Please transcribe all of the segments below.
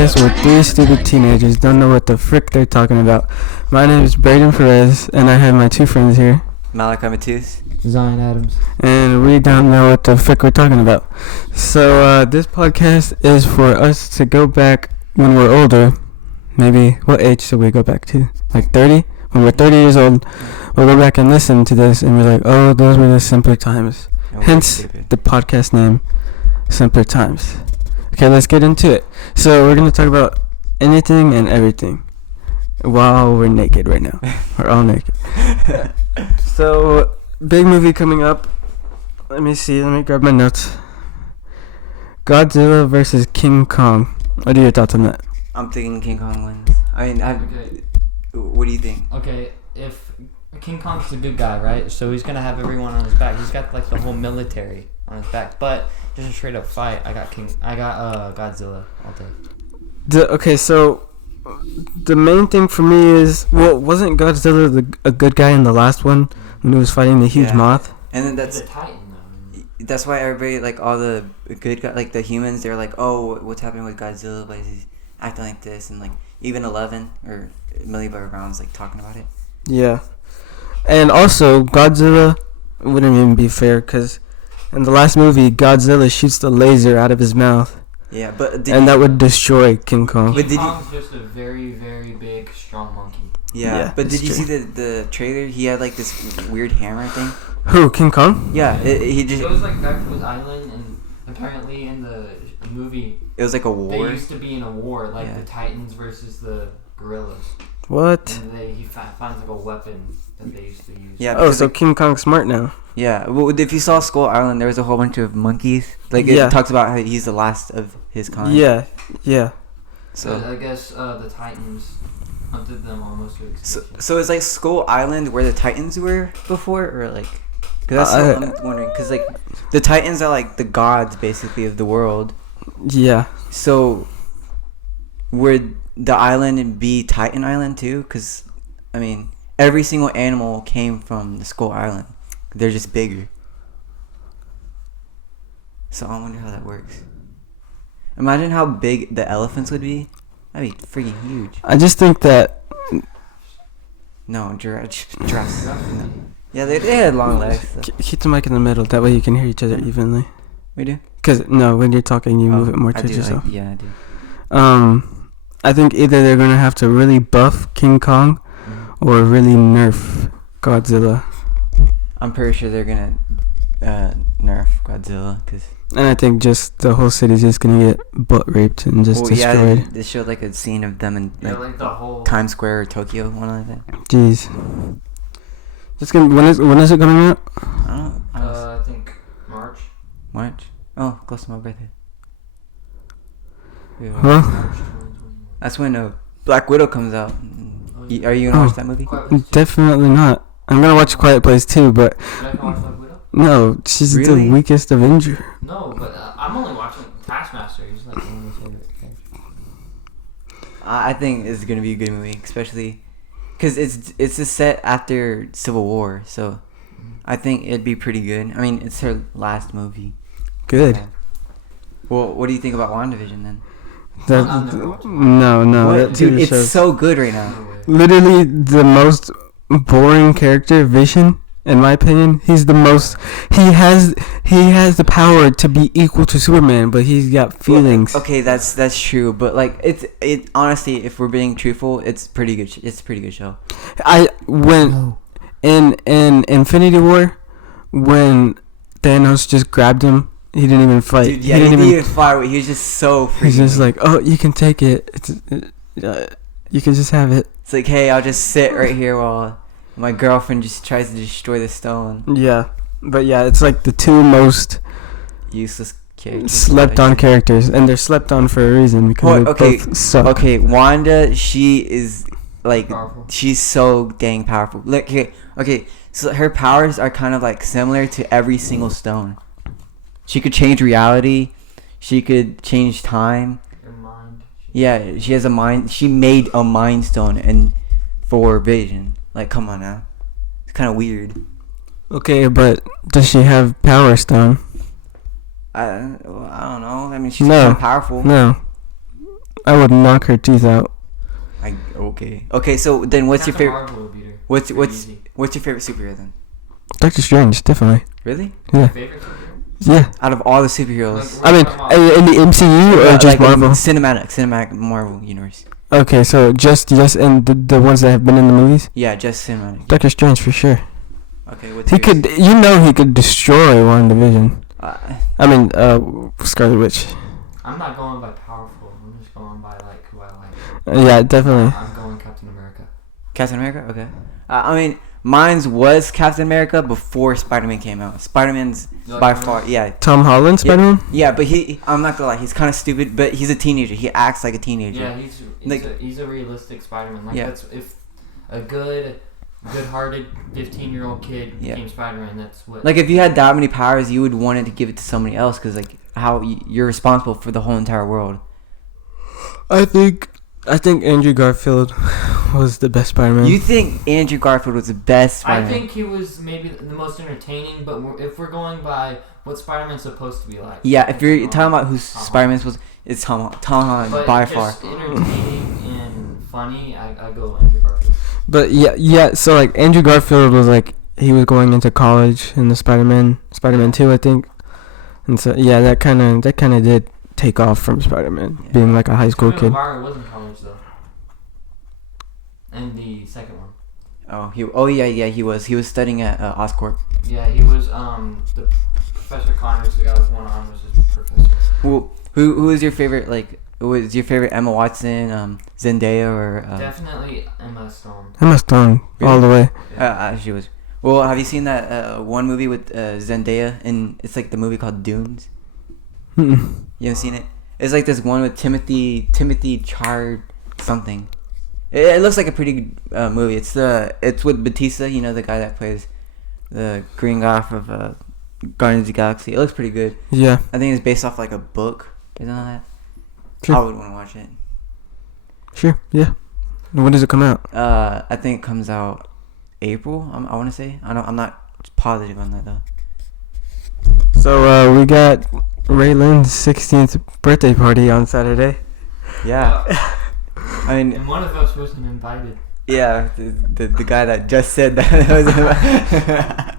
podcast where three stupid teenagers don't know what the frick they're talking about. My name is Braden Perez, and I have my two friends here. Malachi Matus. Zion Adams. And we don't know what the frick we're talking about. So, this podcast is for us to go back when we're older. Maybe, what age should we go back to? Like 30? When we're 30 years old, we'll go back and listen to this and be like, oh, those were the simpler times. Hence, the podcast name, Simpler Times. Okay, let's get into it. So, we're going to talk about anything and everything while we're naked right now. We're all naked. So, big movie coming up. Let me see. Let me grab my notes. Godzilla versus King Kong. What are your thoughts on that? I'm thinking King Kong wins. Okay. What do you think? Okay, if King Kong's a good guy, right? So he's gonna have everyone on his back. He's got like the whole military on his back. But just a straight up fight, I got Godzilla all day. Okay, so the main thing for me is, well, wasn't Godzilla a good guy in the last one when he was fighting the huge moth? And then that's a Titan, though. That's why everybody, like all the good guys, like the humans, they're like, oh, what's happening with Godzilla? Why is he acting like this? And like even 11 or Millie Bobby Brown's like talking about it. Yeah, and also Godzilla wouldn't even be fair because in the last movie, Godzilla shoots the laser out of his mouth. Yeah, but that would destroy King Kong. King Kong's just a very, very big, strong monkey. Yeah, but did you see the trailer? He had like this weird hammer thing. Who, King Kong? Yeah, he just. It goes like back to his island, and apparently in the movie, it was like a war. They used to be in a war, like the Titans versus the gorillas. What? And he finds like a weapon that they used to use. Yeah. Oh, so King Kong's smart now. Yeah. Well, if you saw Skull Island, there was a whole bunch of monkeys. Like it talks about how he's the last of his kind. Yeah. Yeah. So I guess the Titans hunted them almost to extinction. So it's like Skull Island where the Titans were before, or like? Because that's what I'm wondering. Because like the Titans are like the gods basically of the world. Yeah. So would the island be Titan Island too? Because I mean, every single animal came from the Skull Island. They're just bigger. So I wonder how that works. Imagine how big the elephants would be. That'd be freaking huge. I just think that. No, giraffes. No. Yeah, they had long legs. So. Keep the mic in the middle. That way you can hear each other evenly. We do? Because, no, when you're talking, you move it more towards yourself. Yeah, I do. I think either they're going to have to really buff King Kong or really nerf Godzilla. I'm pretty sure they're going to nerf Godzilla. And I think just the whole city's just going to get butt raped and just destroyed. Yeah, they showed like a scene of them in like the whole Times Square or Tokyo, one like that. Jeez. It's gonna, when is it coming out? I think March? Oh, close to my birthday. Huh? That's when Black Widow comes out. Are you gonna watch that movie? Definitely not. I'm gonna watch Quiet Place too, but no, she's the weakest Avenger. No, but I'm only watching Taskmaster. He's like one of my favorite characters. I think it's gonna be a good movie, especially because it's a set after Civil War, so I think it'd be pretty good. I mean, it's her last movie. Good. Well, what do you think about WandaVision then? No. Dude, it's so good right now. Literally the most boring character, Vision. In my opinion, he's the most. He has the power to be equal to Superman, but he's got feelings. Well, okay, that's true, but like it honestly, if we're being truthful, it's pretty good. It's a pretty good show. In Infinity War, when Thanos just grabbed him, he didn't even fight. Dude, yeah, he didn't even fight. He was just so freaking. He's just like, oh, you can take it. You can just have it. It's like, hey, I'll just sit right here while my girlfriend just tries to destroy the stone. Yeah, but yeah, it's like the two most useless characters. Slept on characters, and they're slept on for a reason because they both suck. Okay, Wanda, she is like powerful. She's so dang powerful. Like, okay, so her powers are kind of like similar to every single stone. She could change reality. She could change time. Her mind. Yeah, she has a mind. She made a mind stone and for Vision. Like, come on now. It's kind of weird. Okay, but does she have Power Stone? I don't know. I mean, she's kind of powerful. No. I would knock her teeth out. Okay. So then, what's your favorite? Marvel would beat her. What's Easy. what's your favorite superhero then? Doctor Strange, definitely. Really? Yeah. Favorite superhero? Yeah. Out of all the superheroes, I mean, in the MCU or just like Marvel? cinematic Marvel universe. Okay, so just and the ones that have been in the movies. Yeah, just cinematic. Doctor Strange for sure. Okay, what's He yours? could, he could destroy WandaVision. I mean, Scarlet Witch. I'm not going by powerful. I'm just going by like who I like. Yeah, definitely. I'm going Captain America. Captain America. Okay. I mean, mine's was Captain America before Spider-Man came out. Spider-Man's by far, yeah. Tom Holland Spider-Man. Yeah, but I'm not gonna lie, he's kind of stupid, but he's a teenager. He acts like a teenager. Yeah, Like- he's a realistic Spider-Man. Like Yeah. that's if a good-hearted 15-year-old kid Yeah. became Spider-Man. That's what. Like if you had that many powers, you would want it to give it to somebody else, because like how you're responsible for the whole entire world. I think Andrew Garfield was the best Spider-Man. You think Andrew Garfield was the best I Spider-Man? think he was maybe the most entertaining, but if we're going by what Spider-Man's supposed to be like. Yeah, if you're it's talking about who Tom Spider-Man was, it's Tom Holland But by just far. entertaining and funny, I go Andrew Garfield. But yeah. So like Andrew Garfield was like he was going into college in the Spider-Man 2, I think, and so yeah, that kind of did take off from Spider-Man being like a high school Tobey kid. Maguire was in college though. And the second one. He was studying at Oscorp. Yeah, he was the Professor Connors, the guy with one arm, was his professor. Well, who was your favorite? Like, who was your favorite? Emma Watson, Zendaya, or Definitely Emma Stone. Emma Stone all the way. she was. Well, have you seen that one movie with Zendaya? And it's like the movie called Dunes. Mm-mm. You haven't seen it? It's like this one with Timothy Chard something. It looks like a pretty good movie. It's with Batista, the guy that plays the green guy from Guardians of the Galaxy. It looks pretty good. Yeah. I think it's based off like a book. Isn't that? Sure. I would want to watch it. Sure. Yeah. When does it come out? I think it comes out April. I want to say. I'm not positive on that though. So we got Raylan's 16th birthday party on Saturday. Yeah. I mean, And one of us wasn't invited. yeah, the guy that just said that.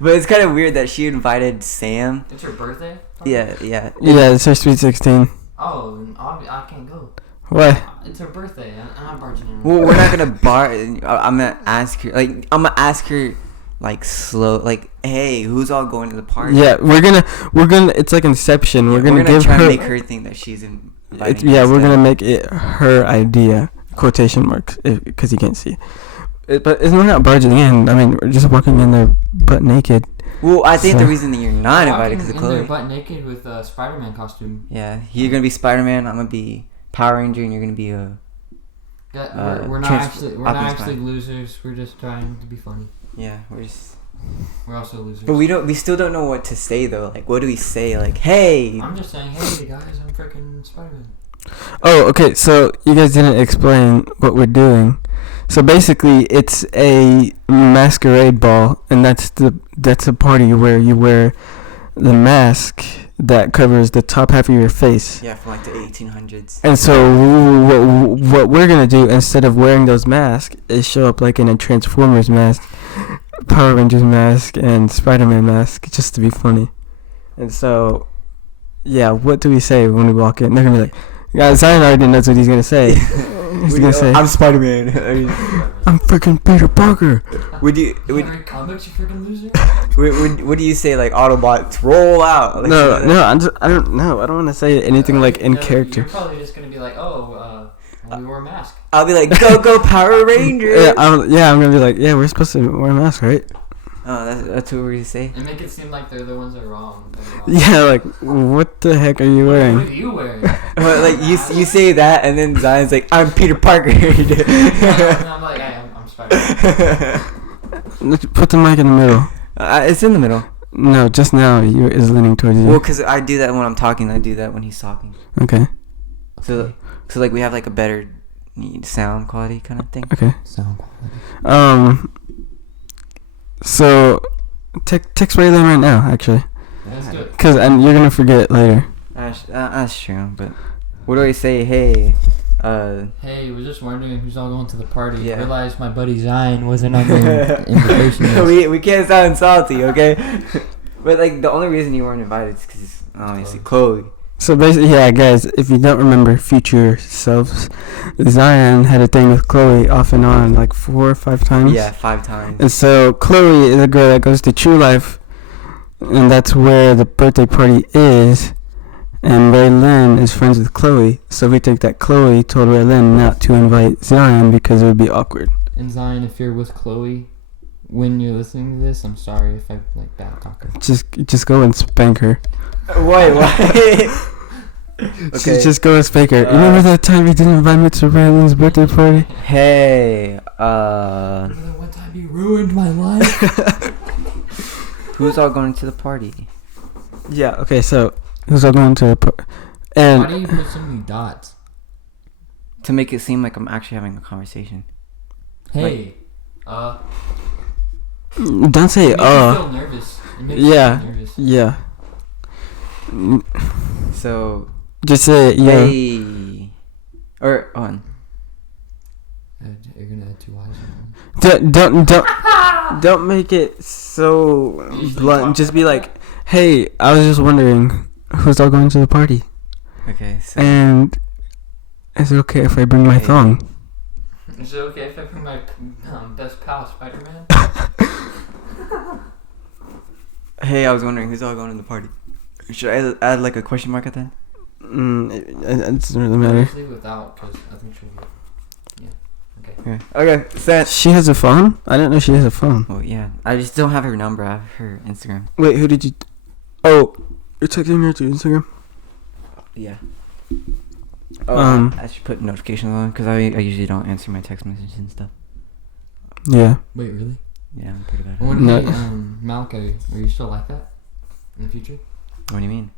But it's kind of weird that she invited Sam. It's her birthday? Yeah. Yeah, it's her sweet 16. Oh, then I can't go. Why? It's her birthday, and I'm barging in. Well, we're not gonna I'm gonna ask her like slow, like, hey, who's all going to the party? Yeah, we're gonna. It's like Inception. Yeah, we're gonna give try her. and make her think that she's inviting. We're gonna make it her idea. Quotation marks, because you can't see. But we're not barging in. I mean, we're just walking in there butt naked. Well, I think So- the reason that you're not invited because of Walking in there Chloe. butt naked with a Spider-Man costume. Yeah, you're gonna be Spider-Man. I'm gonna be Power Ranger, and you're gonna be a. We're not Optimus actually Prime. losers. We're just trying to be funny. Yeah, we're just. We're also losers. But we still don't know what to say though. Like, what do we say? Like, hey. I'm just saying, hey guys, I'm freaking Spider-Man. Oh, okay. So you guys didn't explain what we're doing. So basically, it's a masquerade ball, and that's a party where you wear the mask that covers the top half of your face. Yeah, from like the 1800s. And so what we're gonna do instead of wearing those masks is show up like in a Transformers mask, Power Rangers mask, and Spider-Man mask, just to be funny. And so, yeah, what do we say when we walk in? They're gonna be like, "Yeah, Zion already knows what he's gonna say." He's gonna say, I'm Spider-Man. "I'm freaking Peter Parker." Would you? You read comics, you freaking loser. What do you say? Like, Autobots roll out. Like, No, I don't know. I don't want to say anything like in character. You're probably just gonna be like, we wore a mask. I'll be like, go Power Rangers. Yeah, I'm gonna be like, yeah, we're supposed to wear a mask, right? Oh, that's what we're gonna say. And make it seem like they're the ones that are wrong. Yeah, like, what the heck are you What wearing? are you wearing? But like you say that, and then Zion's like, I'm Peter Parker. And I'm like, I'm Spider-Man. Let's put the mic in the middle. It's in the middle. No, just now is leaning towards you. Well, cause I do that when I'm talking. I do that when he's talking. Okay. So like we have like a better sound quality kind of thing. Okay. Sound quality. So, text Raylan right now, actually, Let's do it. and you're gonna forget later. That's true, but What do I say? Hey, Hey, was just wondering who's all going to the party. Yeah. Realized my buddy Zion wasn't on the invitation list. we can't sound salty, okay? But like the only reason you weren't invited is because obviously Chloe. So basically, yeah, guys, if you don't remember future selves, Zion had a thing with Chloe off and on like 4 or 5 times. Yeah, 5 times. And so Chloe is a girl that goes to True Life, and that's where the birthday party is. And Ray Lynn is friends with Chloe, so we think that Chloe told Ray Lynn not to invite Zion because it would be awkward. And Zion, if you're with Chloe, when you're listening to this, I'm sorry if I like bad talk her. Just go and spank her. Wait, what? Okay. Just go and spank her. Remember that time you didn't invite me to Ray Lynn's birthday party? Hey, Remember that one time you ruined my life? who's all going to the party? Yeah. Okay. So who's all going to the party? And Why do you put so many dots? To make it seem like I'm actually having a conversation. Hey, don't say it makes me feel nervous. It makes me Yeah. feel nervous. Yeah. So, Just say yeah. hey, or on. You're gonna add 2 Y's. Don't make it so blunt. Just be like, hey, I was just wondering who's all going to the party, Okay. So, and is it okay if I bring my Hey. thong? Is it okay if I bring my best pal, Spider-Man? hey, I was wondering who's all going to the party. Should I add like a question mark at the end? It doesn't really matter. Usually without, because I think she'll get... Yeah. Okay. Okay. Sent. She has a phone? I didn't know she has a phone. Oh yeah, I just don't have her number. I have her Instagram. Wait, who did you? Oh, you're texting her to Instagram? Yeah. Oh, I should put notifications on because I usually don't answer my text messages and stuff. Yeah. Wait, really? Yeah, I'm pretty bad. I At it. wonder, No. hey, Malachi, are you still like that in the future? What do you mean?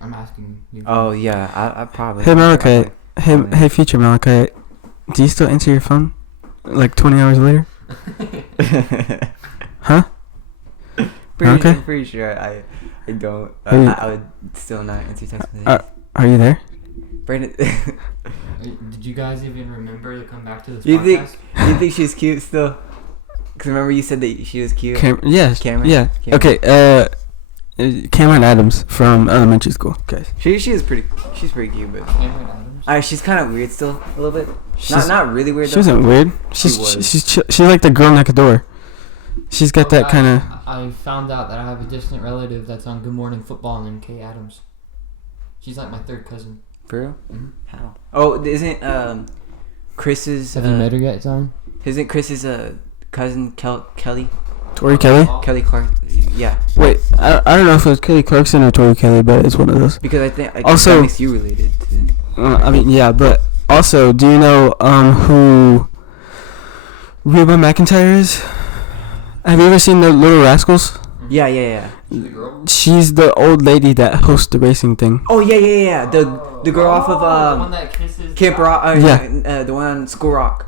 I'm asking you. Oh yeah, I probably. Hey Malachi. Probably. Hey, future Malachi. Do you still answer your phone? Like 20 hours later? Huh? Okay. I'm pretty sure I don't. Hey. I would still not answer text messages. Are you there? Brandon, Did you guys even remember to come back to this you podcast? think she's cute still? Cause remember you said that she was cute. Yeah. Cameron? Yeah. Cameron. Okay. Cameron Adams from elementary school, guys. She is pretty. She's pretty cute, but Cameron Adams? she's kind of weird still a little bit. She's- Not really weird. She though. wasn't weird. She She's was. she's like the girl next door. She's got that kind of. I found out that I have a distant relative that's on Good Morning Football named Kay Adams. She's like my third cousin. For real? Mm-hmm. How? Oh, isn't Chris's? Have you met her yet, Zion? Isn't Chris's cousin Kelly? Tori Kelly? Kelly Clark? Yeah. Wait, I don't know if it was Kelly Clarkson or Tori Kelly, but it's one of those. Because I think Also- that makes you related to. I mean, yeah, but also, do you know who Reba McEntire is? Have you ever seen the Little Rascals? Yeah. She's the girl? She's the old lady that hosts the racing thing. Oh yeah. The girl off of the one that kisses Camp the Rock. Yeah. The one on School Rock.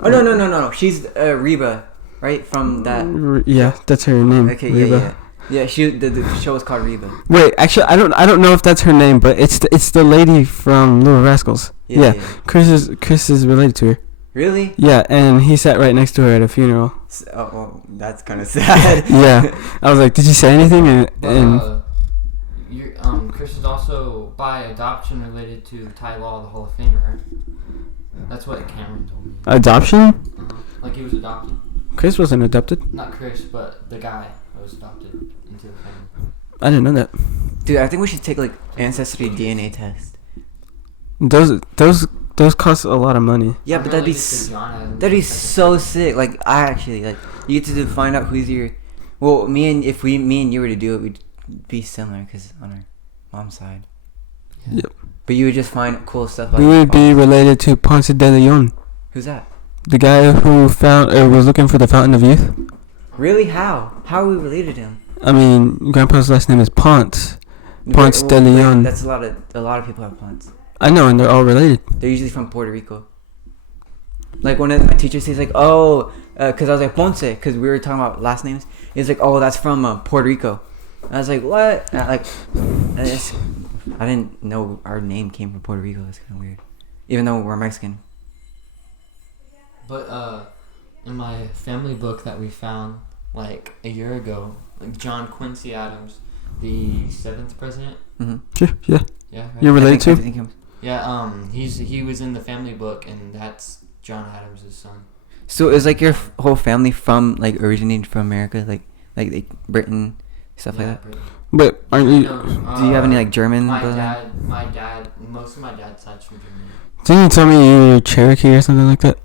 Oh no. She's Reba, right from that. Yeah, that's her name. Okay, Reba. yeah. The show is called Reba. Wait, actually, I don't know if that's her name, but it's the lady from Little Rascals. Yeah. Chris is related to her. Really? Yeah, and he sat right next to her at a funeral. Oh, well, that's kind of sad. Yeah, I was like, did you say anything? And Chris is also by adoption related to Ty Law, the Hall of Famer. Right? That's what Cameron told me. adoption? Like he was adopted. Chris wasn't adopted. Not Chris, but the guy that was adopted into the family. I didn't know that. Dude, I think we should take like ancestry DNA test. Those cost a lot of money. Yeah, but that'd be so sick. Like I actually like you get to find out who's your. Well, me and you were to do it, we'd be similar because on our mom's side. Yeah. Yep. But you would just find cool stuff like. We would be related to Ponce de Leon, Who's that? the guy who found or was looking for the Fountain of Youth. Really? How? How are we related to him? I mean, Grandpa's last name is Ponce. Ponce de Leon. That's a lot of people have Ponce. I know, and they're all related. They're usually from Puerto Rico. Like one of my teachers says, like, oh, because I was like Ponce, because we were talking about last names. He's like, oh, that's from Puerto Rico. And I was like, what? And I, like, and it's I didn't know our name came from Puerto Rico. That's kind of weird. Even though we're Mexican. But in my family book that we found like a year ago, like John Quincy Adams, the 7th president. Mm-hmm. Sure, yeah. Yeah. Right? You're related to? I think him. Yeah. He was in the family book, and that's John Adams' son. So is like your whole family from like originated from America, like Britain, stuff like that. Britain. But aren't you? Do you have any like German? My dad. Most of my dad's side's from Germany. Didn't you tell me you're Cherokee or something like that?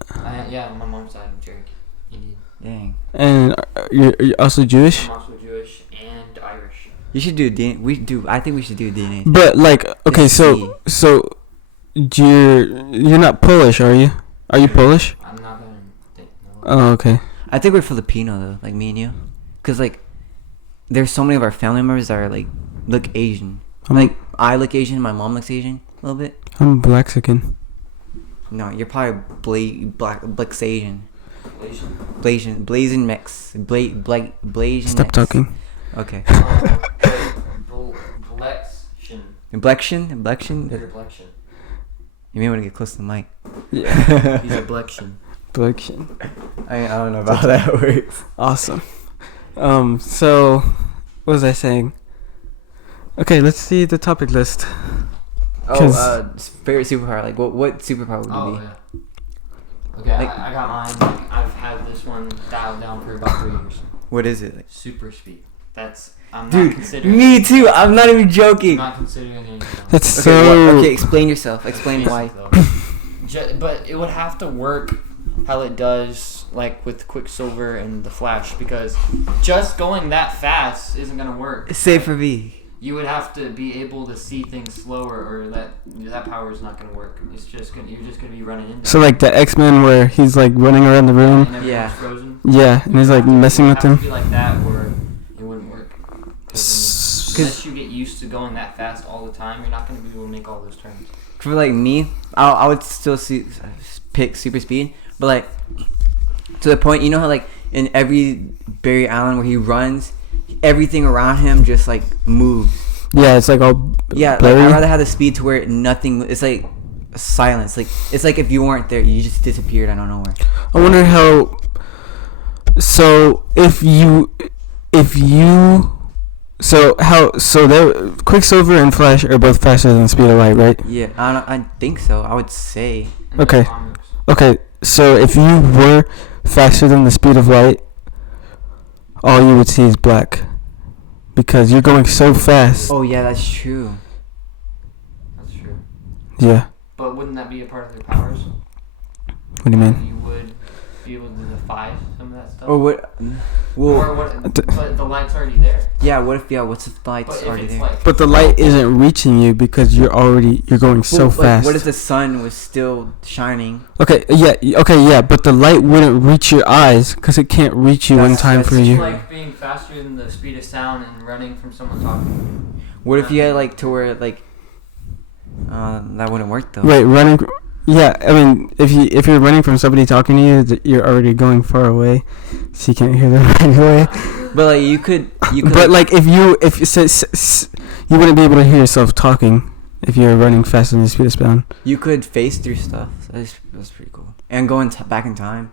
Yeah, my mom's side of Cherokee, Indian. Dang. And you're also Jewish? I'm also Jewish and Irish. You should do DNA. I think we should do DNA. But like, okay, Let's see. so you're not Polish, are you? Are you Polish? I'm not gonna think. No. Oh, okay. I think we're Filipino though, like me and you, cause like there's so many of our family members that are like look Asian. Like I look Asian, my mom looks Asian a little bit. I'm Blaxican. No, you're probably black Asian. Blazing mix. Blazing. Stop talking. Okay. Blexion. Complexion. Your Blexion. You may want to get close to the mic. Yeah. He's a Blexion. Blaxican. I don't know about how that works. Awesome. So, what was I saying? Okay, let's see the topic list. Favorite superpower. Like, what superpower would it be? Yeah. Okay, Like- I got mine. I've had this one dialed down for about 3 years. What is it? Like, Super speed. I'm not dude, considering. me too. I'm not even I'm joking. not considering anything else. That's Okay, so. okay, explain yourself. Explain why. But it would have to work how it does, like with Quicksilver and the Flash, because just going that fast isn't gonna work. Save for me. You would have to be able to see things slower, or that power is not gonna work. You're just gonna be running into. So like the X-Men where he's like running around the and room. everyone's Yeah. frozen. Yeah, and he's like messing with It would them. have to be like that, or it wouldn't work. 'Cause unless you get used to going that fast all the time, you're not gonna be able to make all those turns. For like me, I would still pick super speed, but like to the point, you know how like in every Barry Allen where he runs, everything around him just like moves. Yeah, it's like all Yeah, like, blurry. I'd rather have the speed to where nothing. It's like silence. Like it's like if you weren't there, you just disappeared out of nowhere. I wonder how. So if you, so the Quicksilver and Flash are both faster than the speed of light, right? Yeah, I think so. I would say. And Okay. those comics. Okay, so if you were faster than the speed of light, all you would see is black, because you're going so fast. Oh yeah, that's true. That's true. Yeah. But wouldn't that be a part of their powers? What do you mean? You would be able to defy some of that stuff. Or what? Well, Or what? But the light's already there. yeah. What if what's if the light's But if already it's there? like, But the light isn't reaching you because you're going so Well, like, fast. what if the sun was still shining? Okay, yeah, but the light wouldn't reach your eyes because it can't reach you in time That's for it's you. like being faster than the speed of sound and running from someone talking. What if you had like to where like that wouldn't work though. Wait, running. Yeah, I mean, if you're running from somebody talking to you, you're already going far away, so you can't hear them right away. But like you could. But like if you wouldn't be able to hear yourself talking if you're running faster than the speed of sound. You could face through stuff. So that's pretty cool. And going back in time.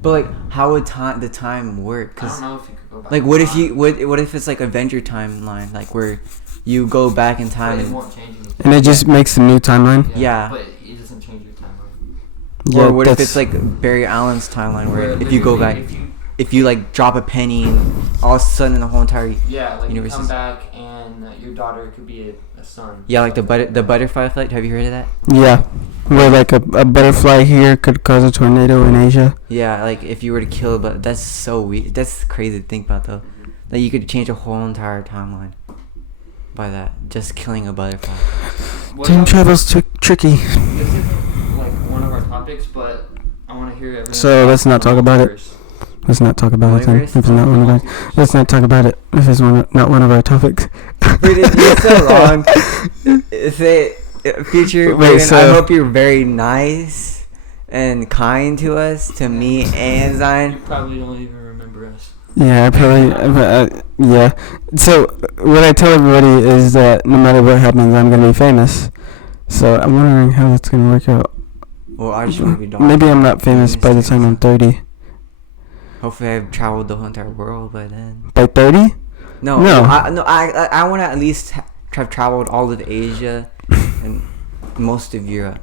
But like, how would the time work? I don't know if you could go back. Like, in what if time, you what if it's like Avenger timeline, like where you go back in time But it and won't change anything. And it just makes a new timeline. Yeah. But it doesn't change your timeline. Yeah, or what if that's- it's like Barry Allen's timeline where Where if you go literally, back, if you like drop a penny and all of a sudden the whole entire like you universe come is- back and your daughter could be a son. yeah, like the butterfly effect. Have you heard of that? Yeah, where like a butterfly here could cause a tornado in Asia. Yeah, like if you were to kill a but that's so weird. That's crazy to think about though. That you could change a whole entire timeline by that, just killing a butterfly. Time travel's tricky. This isn't like one of our topics, but I want to hear everyone. So let's not talk about it. first. Let's not talk about it then. If Multiverse? it's not one of our, let's not talk about it. If it's not one of our topics. You're so wrong. Say future. Wait, Raven, I so- hope you're very nice and kind to us, to me and You Zion. probably don't even remember us. Yeah, I probably. Yeah. So what I tell everybody is that no matter what happens, I'm gonna be famous. So I'm wondering how that's gonna work out. Well, I just want to be dog. Maybe I'm not famous by the time I'm 30. Hopefully, I've traveled the whole entire world by then. By 30? No. No. I want to at least have traveled all of Asia and most of Europe,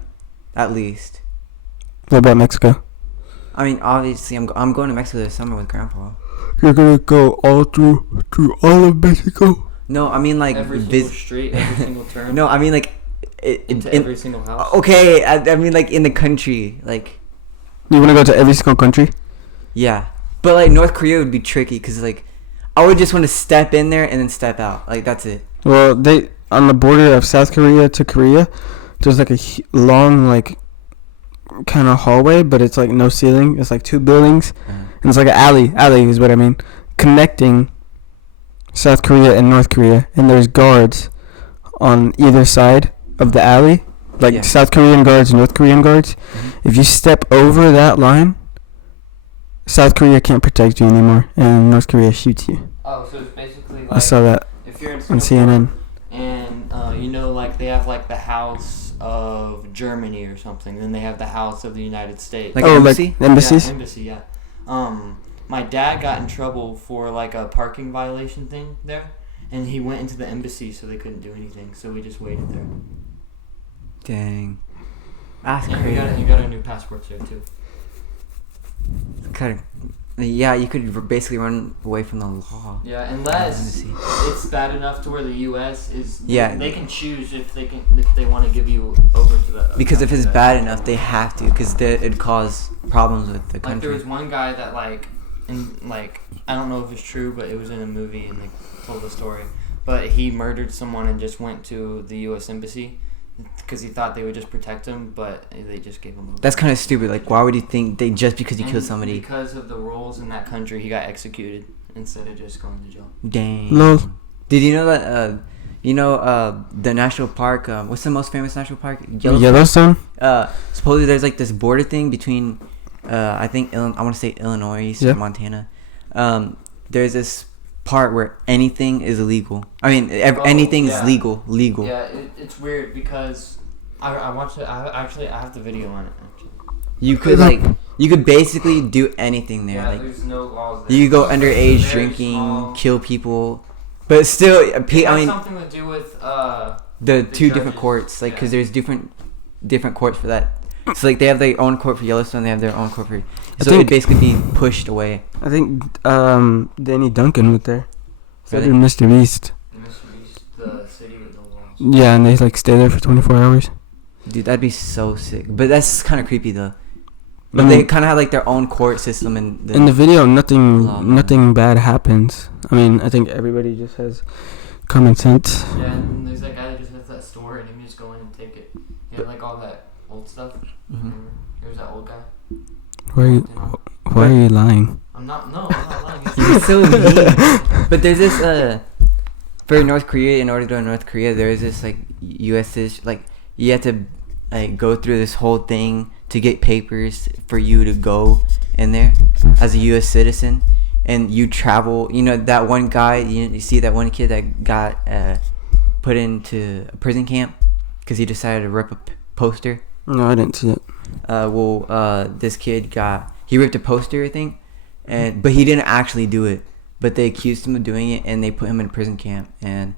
at least. What about Mexico? I mean, obviously, I'm going to Mexico this summer with Grandpa. You're gonna go all through all of Mexico? No, I mean like every single street, every single turn. No, I mean like into every single house. Okay, I mean like in the country, like. You wanna go to every single country? Yeah, but like North Korea would be tricky because like I would just want to step in there and then step out. Like that's it. Well, they on the border of South Korea to Korea, there's like a long like kind of hallway, but it's like no ceiling. It's like two buildings, and it's like an alley. Alley is what I mean, connecting South Korea and North Korea, and there's guards on either side of the alley, like South Korean guards, North Korean guards. Mm-hmm. If you step over that line, South Korea can't protect you anymore, and North Korea shoots you. Oh, so it's basically like I saw that if you're in on CNN. And you know, like they have like the house of Germany or something, then they have the house of the United States. Like embassy? Like embassies? Yeah, embassy, yeah. My dad got in trouble for like a parking violation thing there, and he went into the embassy so they couldn't do anything, so we just waited there. Dang. That's and crazy. He got a new passport there too. Kind of. Yeah, you could basically run away from the law. Yeah, unless it's bad enough to where the U.S. is. Yeah. They can choose if they want to give you over to the. Because if it's bad enough, they have to, because it'd cause problems with the country. Like there was one guy that I don't know if it's true, but it was in a movie and they told the story. But he murdered someone and just went to the U.S. embassy because he thought they would just protect him, but they just gave him over. That's kind of stupid. Like, why would you think just because you killed somebody? Because of the rules in that country, he got executed instead of just going to jail. Dang. No. Did you know that? The national park. What's the most famous national park? Yellowstone. Supposedly there's like this border thing between, I think I want to say Illinois and Montana. There's this part where anything is illegal. I mean, anything's legal. Yeah, it's weird because I watched it. I have the video on it. Actually. You could basically do anything there. Yeah, like, there's no laws there. You go underage drinking, kill people, but still, I mean, something to do with the two different courts, like because there's different courts for that. So like they have their own court for Yellowstone, they have their own court for. So it'd basically be pushed away. I think Danny Duncan was there. Really? Mr. Beast. Mr. Beast, the city with no laws. Yeah, and they like stay there for 24 hours. Dude, that'd be so sick. But that's kind of creepy though. But they kind of have like their own court system and. In the video, nothing bad happens. I mean, I think everybody just has common sense. Yeah, and there's that guy that just has that store, and he can just go in and take it. He had like all that old stuff. Mm-hmm. Here's that old guy. Why are you lying? I'm not lying. You're so mean. But there's this for North Korea. In order to go to North Korea, there is this like U.S. like you have to like go through this whole thing to get papers for you to go in there as a U.S. citizen, and you travel. You know that one guy. You see that one kid that got put into a prison camp because he decided to rip a poster. No, I didn't see it. This kid he ripped a poster, I think, but he didn't actually do it. But they accused him of doing it, and they put him in a prison camp. And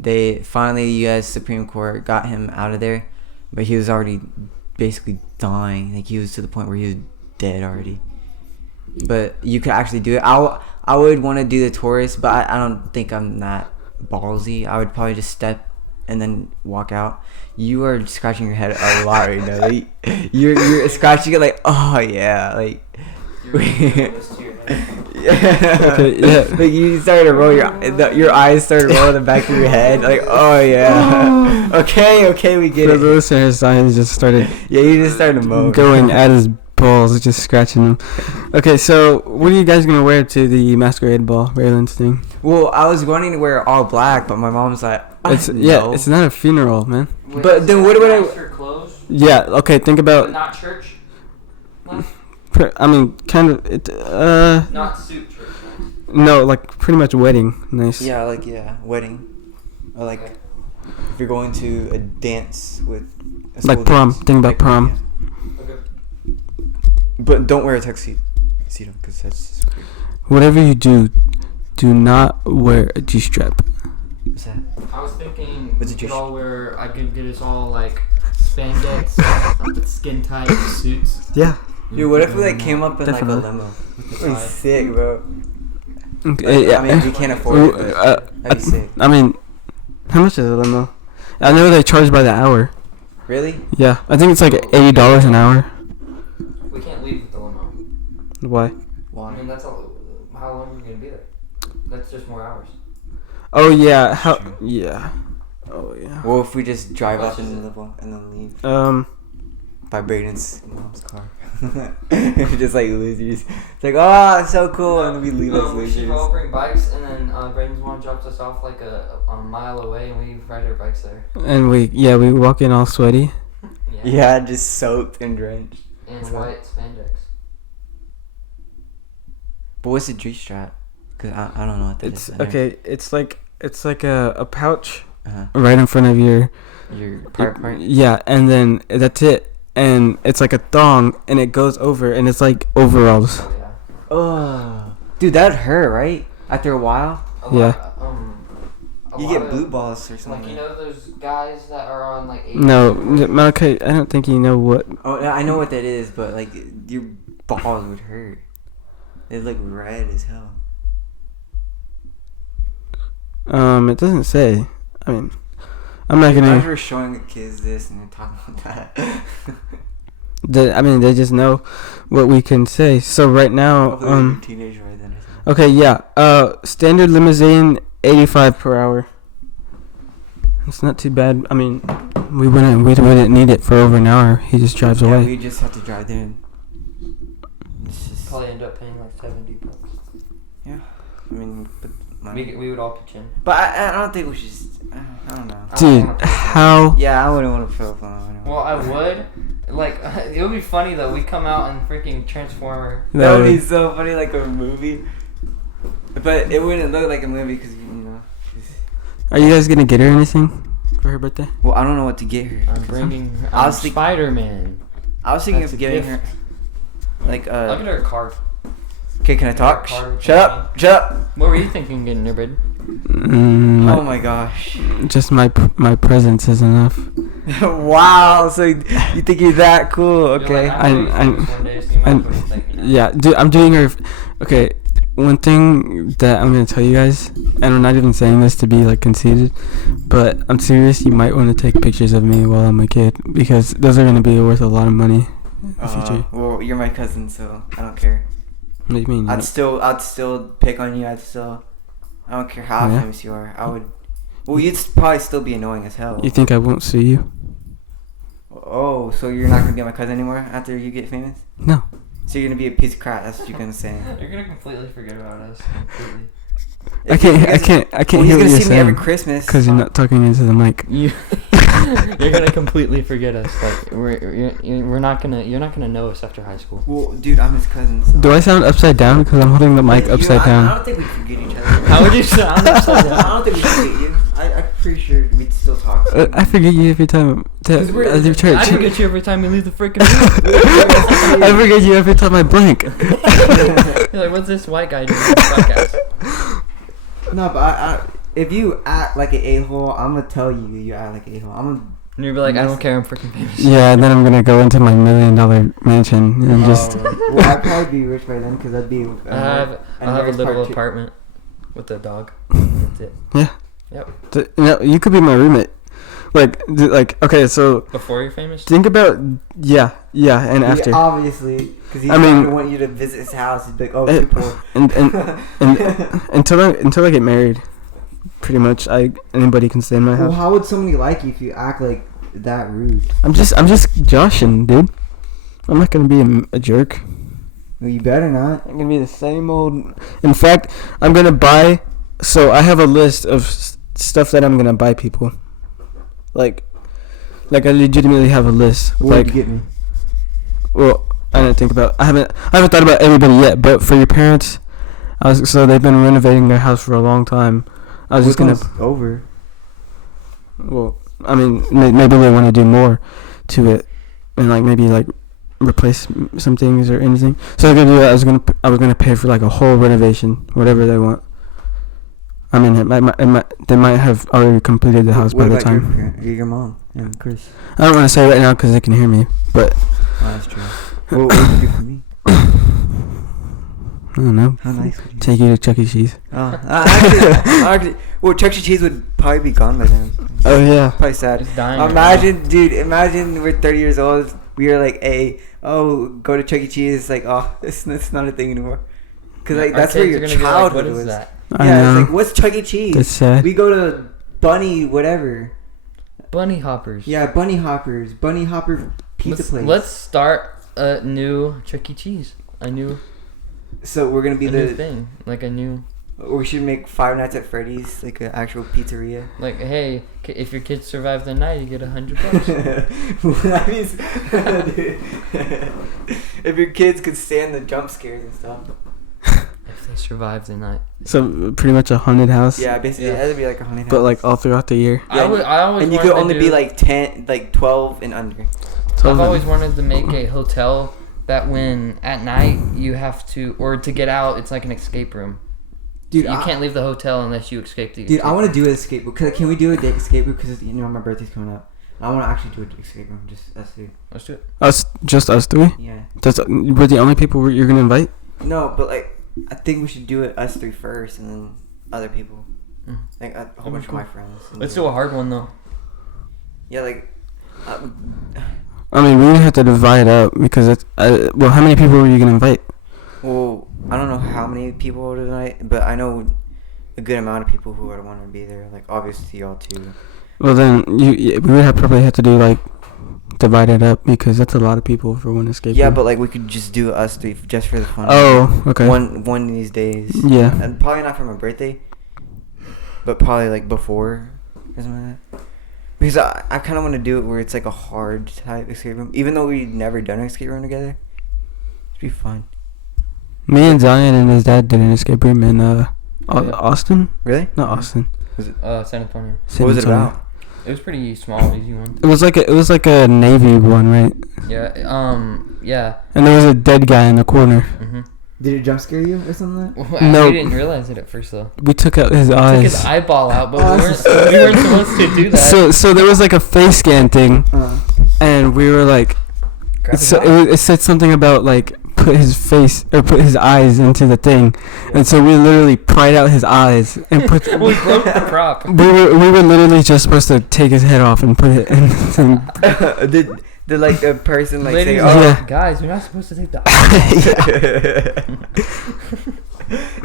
they finally, the U.S. Supreme Court got him out of there, but he was already basically dying. Like he was to the point where he was dead already. But you could actually do it. I would want to do the tourist, but I don't think I'm that ballsy. I would probably just step and then walk out. You are scratching your head a lot right now. Like, you're scratching it like, oh yeah, like. Yeah. Okay, yeah. Like you started to roll your eyes started rolling the back of your head. Like, oh yeah. Okay, we get it. The listeners' eyes just started. Yeah, you just started moaning. Going at his balls, just scratching them. Okay, so what are you guys gonna wear to the masquerade ball, Raylan's thing? Well, I was wanting to wear all black, but my mom's like, it's not a funeral, man. Wait, but then what about your clothes? Yeah. Okay. Think about. Not church. I mean, kind of. Not suit church. No, like pretty much wedding. Nice. Yeah, like wedding, or like Okay. if you're going to a dance with. A Like school prom. dance. Think about Like, prom. yeah. Okay. But don't wear a tuxedo, because that's just weird. Whatever you do, do not wear a G-strap. What's that? I was thinking What's we it could just- all wear. I could get us all like spandex, with skin tight suits. Yeah. Dude, what if we like came up in Definitely. like a limo? That'd be tie. sick, bro. Okay, I mean, we can't afford it. But that'd be sick. I mean, how much is a limo? I know they charge by the hour. Really? Yeah, I think it's like $80 an hour. We can't leave with the limo. Why? I Why? mean, that's all. How long are we gonna be there? That's just more hours. Oh yeah, how? True. Yeah. Oh yeah. Well, if we just drive Much up is in it? the limo and then leave Um. by Braden's mom's car. Just like losers. It's like, oh, it's so cool, and then we leave as We should losers. all bring bikes, and then Brandon's one drops us off like a mile away, and we ride our bikes there. And we walk in all sweaty. Yeah, just soaked and drenched. And So- white spandex. But what's a G strap? Cause I don't know what that It's is. okay. It's like a pouch Uh-huh. right in front of your. Your private part. Yeah, and then that's it. And it's like a thong, and it goes over, and it's like overalls. Oh yeah. Oh, dude, that'd hurt, right? After a while, Yeah. A you lot get of- blue balls or something. Like, you know those guys that are on like 80 No, Malachi, I don't think you know what. Oh, yeah, I know what that is, but like your balls would hurt. They look red as hell. It doesn't say. I mean, I'm not Imagine gonna. we're showing the kids this and they're talking about that. They just know what we can say. So right now, Hopefully they're a teenager right then or something. okay, yeah. Standard limousine, 85 per hour. It's not too bad. I mean, we wouldn't need it for over an hour. He just drives Yeah, away. we just have to drive there. And it's just, Probably end up paying like $70. I mean, but money. We would all pitch in. But I don't think we should. I don't know. Dude, how? Yeah, I wouldn't want to fill up on. Well, I would. Like, it would be funny though. We come out in freaking Transformer. That would be so funny, like a movie. But it wouldn't look like a movie because you know. Are you guys gonna get her anything for her birthday? Well, I don't know what to get her. I'm bringing her. I was think- Spider-Man. I was thinking That's of a getting gift. her. Like I'll get her a card. Okay, can I talk? Card Shut up! Shut up! What were you thinking getting her, bud? Oh my gosh! Just my presence is enough. Wow! So you think you're that cool? Okay. Yeah, dude, I'm doing her. Okay, one thing that I'm gonna tell you guys, and I'm not even saying this to be like conceited, but I'm serious. You might want to take pictures of me while I'm a kid because those are gonna be worth a lot of money in the future. Well, you're my cousin, so I don't care. What do you mean? I'd still pick on you. I don't care how Yeah? famous you are. I would. Well, you'd probably still be annoying as hell. You think I won't sue you? Oh, so you're not gonna be my cousin anymore after you get famous? No. So you're gonna be a piece of crap. That's what you're gonna say. You're gonna completely forget about us. Completely. I can't Well, hear he's what gonna you're see me every saying Christmas. because you're not talking into the mic. You're gonna completely forget us. Like we're not gonna. You're not gonna know us after high school. Well, dude, I'm his cousin. So. Do I sound upside down because I'm holding the mic upside I down? don't think we forget each other. How would you sound upside I don't think we forget you. I'm pretty sure we'd still talk. I forget you every time. I leave church. I forget you every time you leave the freaking room. I forget you every time I blink. You're like, what's this white guy doing on the podcast? No, but if you act like an a-hole, I'm gonna tell you you act like an a-hole. And you'll be like, I don't care, I'm freaking famous. Yeah, and then I'm gonna go into my $1 million mansion and just. Well, I'd probably be rich by then because I'd be. I'll have a nice little part two. apartment with a dog. That's it. Yeah. Yep. No, you could be my roommate. Okay, so Before you're famous? think about and after. Yeah, obviously, because he's I not mean- gonna want you to visit his house. He'd be like, "Oh, Eh, too poor." and until I get married, pretty much anybody can stay in my Well, house. how would somebody like you if you act like that rude? I'm just joshing, dude. I'm not gonna be a jerk. Well, you better not. I'm gonna be the same old. In fact, I'm gonna buy. So I have a list of stuff that I'm gonna buy people. Like I legitimately have a list. What would Like, you get me? well, I didn't think about. I haven't thought about everybody yet. But for your parents, So they've been renovating their house for a long time. I was just gonna. Over. Well, I mean, maybe they want to do more to it, and like maybe like replace some things or anything. So they're gonna do that. I was gonna pay for like a whole renovation, whatever they want. I mean, they might have already completed the house by the time. Your mom and Chris? I don't want to say right now because they can hear me, but. Oh, that's true. What would you do for me? I don't know. How nice would you take you to Chuck E. Cheese? Oh, actually, well, Chuck E. Cheese would probably be gone by then. Oh yeah. Probably sad. It's dying. Imagine, dude. Imagine we're 30 years old. We are like, hey, go to Chuck E. Cheese. It's like, oh, it's not a thing anymore. Cause like that's where your childhood was. That? Yeah, it's like, what's Chuck E. Cheese? That's sad. We go to Bunny whatever. Bunny Hoppers. Yeah, Bunny Hoppers. Bunny Hopper pizza place. Let's start a new Chuck E. Cheese. So we're gonna be new thing, like a new. We should make Five Nights at Freddy's like an actual pizzeria. Like, hey, if your kids survive the night, you get $100. That means, if your kids could stand the jump scares and stuff. If they survive the night. So pretty much a haunted house. Yeah, basically it has to be like a haunted house. But like all throughout the year. Yeah, I always and you could only be like 12 and under. I've always wanted to make a hotel that when at night you have to, or to get out, it's like an escape room. Dude, you can't leave the hotel unless you escape the escape room. I want to do an escape room. Can we do a escape room? Because my birthday's coming up. I want to actually do an escape room. Just us three. Let's do it. Just us three? Yeah. We're the only people you're gonna invite? No, but like I think we should do it us three first, and then other people. Like a whole bunch of my friends. Let's do a hard one though. Yeah, like. I mean, we have to divide up because it's. Well, how many people are you gonna invite? Well, I don't know how many people tonight, but I know a good amount of people who would want to be there. Like obviously y'all too. Well, then we would probably have to do like divide it up because that's a lot of people for one escape room. Yeah, but like we could just do us three just for the fun. Oh, okay. One of these days. Yeah. And probably not for my birthday, but probably like before or something like that. Because I kind of want to do it where it's like a hard type escape room, even though we've never done an escape room together. It'd be fun. Me and Zion and his dad did an escape room in Austin. Really? Not Austin. Was it? San Antonio. What was it about? It was pretty small, easy one. It was like a Navy one, right? Yeah. Yeah. And there was a dead guy in the corner. Mm-hmm. Did it jump scare you or something like that? No. We didn't realize it at first though. We took out his eyes. Took his eyeball out, but we weren't supposed to do that. So there was like a face scan thing, and we were like, it said something about like put his eyes into the thing, and so we literally pried out his eyes and put. We broke the prop. We were literally just supposed to take his head off and put it in. Did like the person like Ladies, say, "Oh, yeah. guys, you're not supposed to take the eyes."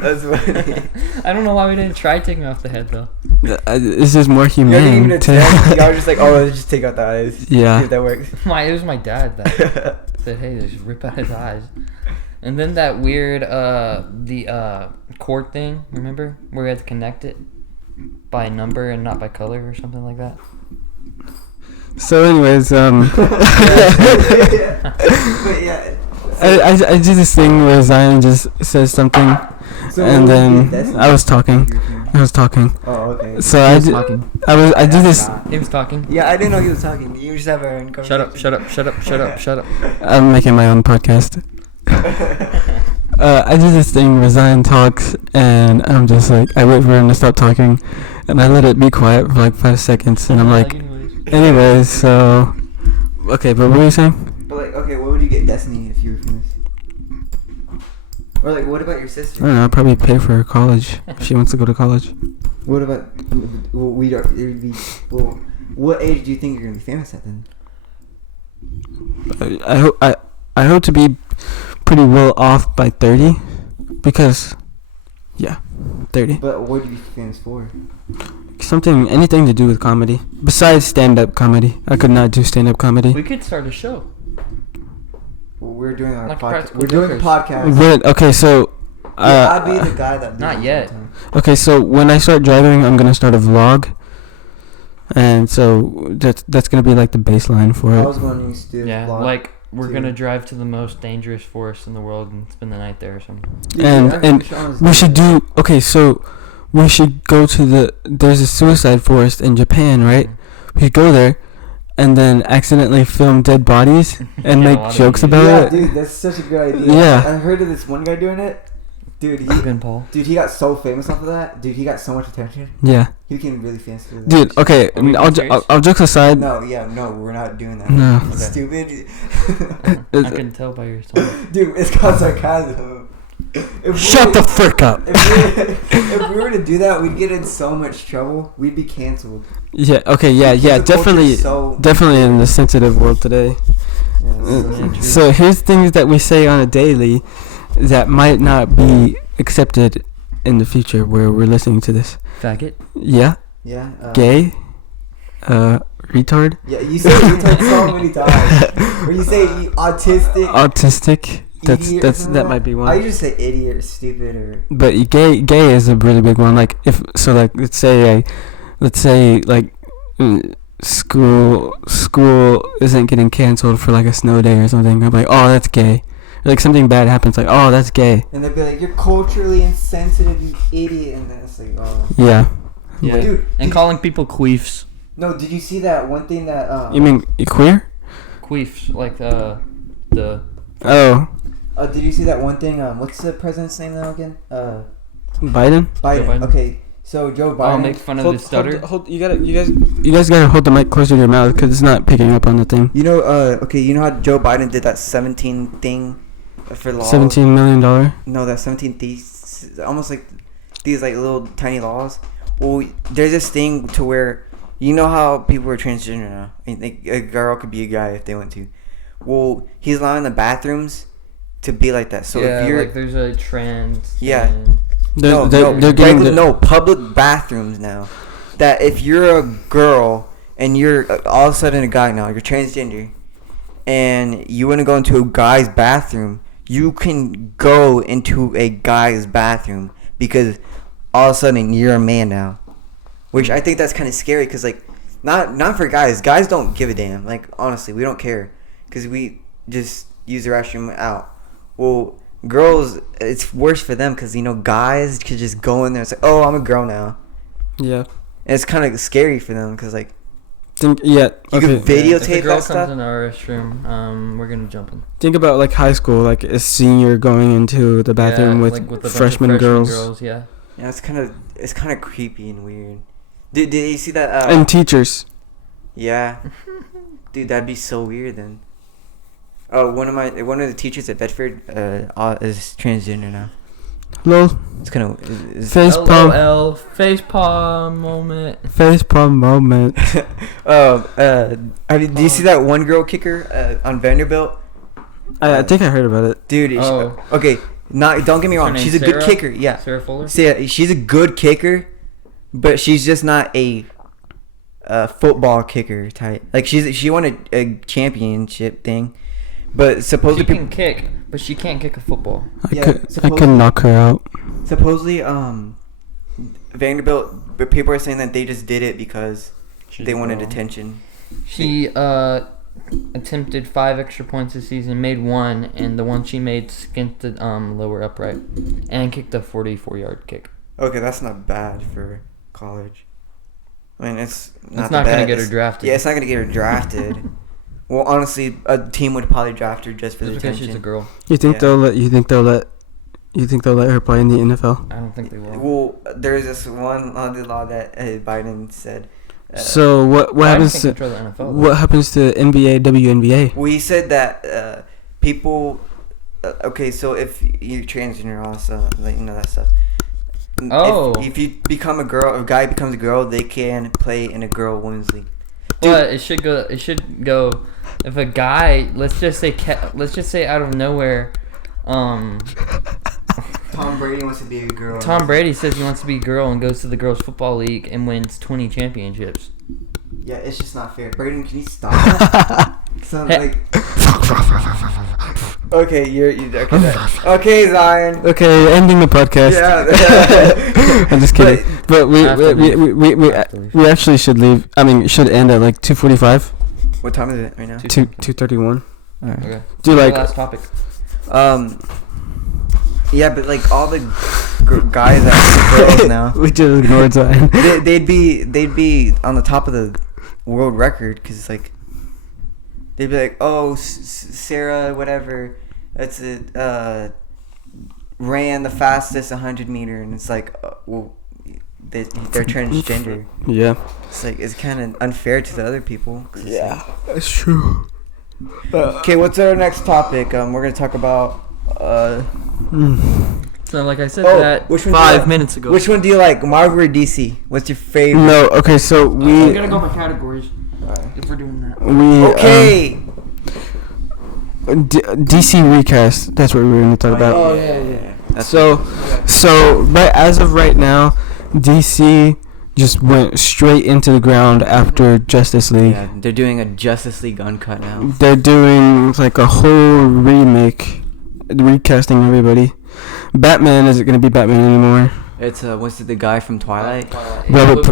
That's funny. I don't know why we didn't try taking off the head though. It's just more You humane. didn't even attempt. Y'all were just like, "Oh, let's just take out the eyes." Yeah. See if that works. It was my dad that said, "Hey, just rip out his eyes." And then that weird the cord thing, remember? Where we had to connect it by number and not by color or something like that. So anyways, But yeah. I did this thing where Zion just says something, and then I was talking. Oh, okay. So I did this. He was talking. Yeah, I didn't know he was talking. You just have a Shut up. I'm making my own podcast. I did this thing where Zion talks, and I'm just like, I wait for him to stop talking, and I let it be quiet for like 5 seconds, and I'm like, anyways, so, okay, but what were you saying? But like, okay, what would you get Destiny if you were famous? Or like, what about your sister? I don't know, I'd probably pay for her college if she wants to go to college. What about, what age do you think you're gonna be famous at then? I hope to be pretty well off by 30, because, yeah, 30. But what would you be famous for? Anything to do with comedy. Besides stand-up comedy. I could not do stand-up comedy. We could start a show. Well, we're doing our Like podcast. Practical We're doing a Jokers. podcast. Okay, so... I'd be the guy that... Not yet. Okay, so when I start driving, I'm going to start a vlog. And so that's going to be like the baseline for I it. was going to do Yeah, vlog. like we're gonna drive to the most dangerous forest in the world and spend the night there or something. And we should do. Okay, so we should go to there's a suicide forest in Japan, right? We could go there, and then accidentally film dead bodies and Yeah, a make lot of jokes videos. about Yeah, it. dude, that's such a good idea. Yeah. I heard of this one guy doing it. Dude, Paul. he got so famous off of that. Dude, he got so much attention. Yeah, He became really famous. Through that. dude. Okay, Are we being serious? I'll jokes aside. No, we're not doing that. No. Okay. Stupid. I can tell by your tone. Dude, it's called sarcasm. Shut the frick up. If we were to do that, we'd get in so much trouble. We'd be canceled. Yeah. Okay. Yeah. Because Yeah. the culture Definitely. is so- Definitely in the sensitive world today. Yeah, it's Yeah, true. So here's things that we say on a daily that might not be accepted in the future where we're listening to this. Faggot. Yeah. yeah. Gay. Retard. Yeah, you say retard so many times. Or you say autistic. Autistic. idiot or That's something that like might be I one. usually say idiot or stupid or. But gay is a really big one. Like let's say like school isn't getting canceled for like a snow day or something. I'm like, oh, that's gay. Or, like something bad happens, like, oh, that's gay. And they'd be like, "You're culturally insensitive, you idiot," and then it's like, "Oh." Yeah. Yeah. Dude, And calling people queefs. No, did you see that one thing that? You mean queer? Queefs, like the. Oh, Did you see that one thing? What's the president's name now again? Biden. Biden. Biden. Okay, so Joe Biden. Oh, make fun of the stutter. You guys gotta hold the mic closer to your mouth because it's not picking up on the thing. You know, okay, you know how Joe Biden did that 17 thing for laws? $17 million. No, that 17 these, almost like these like little tiny laws. Well, there's this thing to where, you know how people are transgender now. I mean, a girl could be a guy if they want to. Well, he's allowing the bathrooms to be like that. So yeah, if you're like there's a trans. Yeah. thing. They're getting public bathrooms now. That if you're a girl and you're all of a sudden a guy now, you're transgender, and you want to go into a guy's bathroom, you can go into a guy's bathroom because all of a sudden you're a man now. Which I think that's kind of scary because, like, not for guys. Guys don't give a damn. Like, honestly, we don't care because we just use the restroom out. Well, girls, it's worse for them because, you know, guys could just go in there and say, "Oh, I'm a girl now." Yeah. And it's kind of scary for them because, like, You you okay. can If a videotape girl that comes stuff. in our restroom, we're gonna jump in. Think about like high school, like a senior going into the bathroom Yeah, with, like, a bunch of freshman girls. Yeah. Yeah, it's kind of creepy and weird. Did you see that? And teachers. Yeah, dude, that'd be so weird then. Oh, one of the teachers at Bedford is transgender now. Lol. It's kind of Face palm. LOL. Face palm moment. Face palm moment. do you see that one girl kicker on Vanderbilt? I think I heard about it. Dude, Oh. okay, don't get me wrong. Her She's a name's good Sarah? kicker. Yeah, Sarah Fuller. see, she's a good kicker, but she's just not a football kicker type. Like she won a championship thing, but She supposedly can kick, but she can't kick a football. Yeah, I could knock her out. supposedly Vanderbilt, but people are saying that they just did it because She's they wanted wrong. attention. She attempted 5 extra points this season, made 1, and the one she made skinned the lower upright, and kicked a 44-yard kick. Okay, that's not bad for college. I mean, it's not. It's not the gonna best. get her drafted. Yeah, it's not gonna get her drafted. Well, honestly, a team would probably draft her just for the Just because she's a attention. girl. You think Yeah. they'll let her play in the NFL? I don't think they will. Well, there's this one law that Biden said. So what Biden happens can to control the NFL. what happens to NBA, WNBA? Well, he said that people. Okay, so if you're transgender, also, like, you know that stuff. Oh. If you become a girl, if a guy becomes a girl, they can play in a girl women's league. But it should go. It should go. If a guy, let's just say out of nowhere, Tom Brady wants to be a girl. Tom Brady says he wants to be a girl and goes to the girls' football league and wins 20 championships. Yeah, it's just not fair. Braden, can you stop? Sounds Hey. like. Okay, you're okay. Okay, Zion. Okay, ending the podcast. Yeah. I'm just kidding. But we I have to we, leave. we, we, I have to leave. we actually should leave. I mean, should end at like 2:45. What time is it right now? 2:31. Alright. Okay. Do like last topic. Yeah, but like all the guys that are girls now, we just ignored Zion. they'd be on the top of the world record because like they'd be like, oh, Sarah, whatever, that's it, ran the fastest 100-meter, and it's like, well, they're transgender. Yeah. It's like it's kind of unfair to the other people. Yeah, that's true. Okay, what's our next topic? We're gonna talk about. So like I said which one 5 minutes ago. Which one do you like, Marvel or DC? What's your favorite? No, okay, so we gotta go by categories if we're doing that. Okay. DC recast. That's what we were going to talk about. Oh yeah. So right as of right now, DC just went straight into the ground after Justice League. Yeah, they're doing a Justice League uncut now. They're doing like a whole remake, recasting everybody. Batman isn't going to be Batman anymore. It's what's it, the guy from Twilight? Robert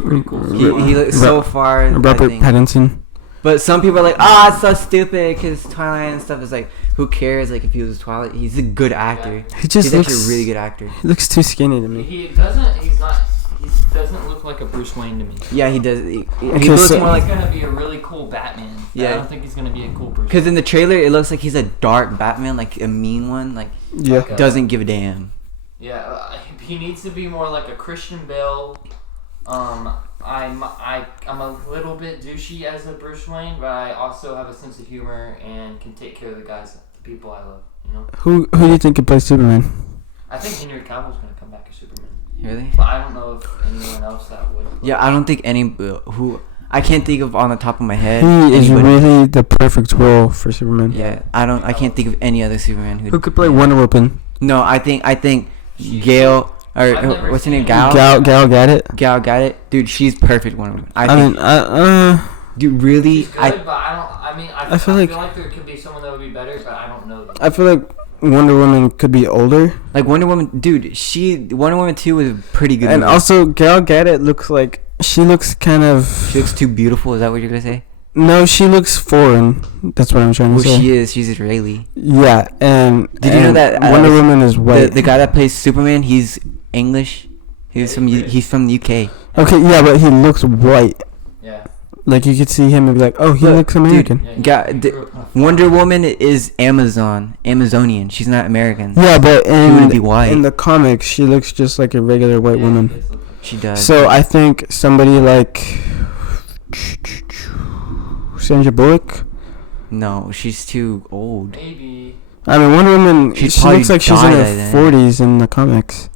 He looks so far. Robert Pattinson. But some people are like, it's so stupid because Twilight and stuff is like, who cares? Like if he was Twilight, he's a good actor. He just He's looks actually a really good actor. He looks too skinny to me. He doesn't. He's not. He doesn't look like a Bruce Wayne to me. Yeah, he does. He Okay, looks so- more like. He's gonna be a really cool Batman. Yeah. I don't think he's gonna be a cool Bruce. Because in the trailer, it looks like he's a dark Batman, like a mean one, like Yeah. Okay. doesn't give a damn. Yeah, he needs to be more like a Christian Bale. I'm a little bit douchey as a Bruce Wayne, but I also have a sense of humor and can take care of the people I love. You know. Who do you think could play Superman? I think Henry Cavill's gonna come back as Superman, Really? but I don't know if anyone else that would. Yeah, I don't think any who I can't think of on the top of my head. He is anybody. really the perfect role for Superman. Yeah, I can't think of any other Superman Who could play yeah. Wonder Woman? No, I think Gail or I've never what's her name? seen Gal Gadot. Gal got it, dude. She's perfect Wonder Woman. I mean, dude, really, She's good, but I don't. I mean, I feel feel like- like there could be someone that would be better, but I don't know them. I feel like Wonder Woman could be older, like Wonder Woman, dude. Wonder Woman 2 was a pretty good. and movie. also Gal Gadot looks kind of. she looks too beautiful. Is that what you're gonna say? No, she looks foreign. That's what I'm trying to Well, say. she is. She's Israeli. Yeah, and Did you know that Wonder Woman is white? The guy that plays Superman, he's English. He's from the UK. Okay, yeah, but he looks white. Yeah. Like you could see him and be like, oh, he Look, looks American. Yeah, Ga- he the- grew up on a farm. Wonder Woman is Amazonian. She's not American. Yeah, but wouldn't be white. in the comics, she looks just like a regular white Yeah, woman. he does look like- She does. So I think somebody like Sandra Bullock. No, she's too old. Maybe. I mean, Wonder Woman. She'd She probably looks like she's in die her by then. 40s in the comics.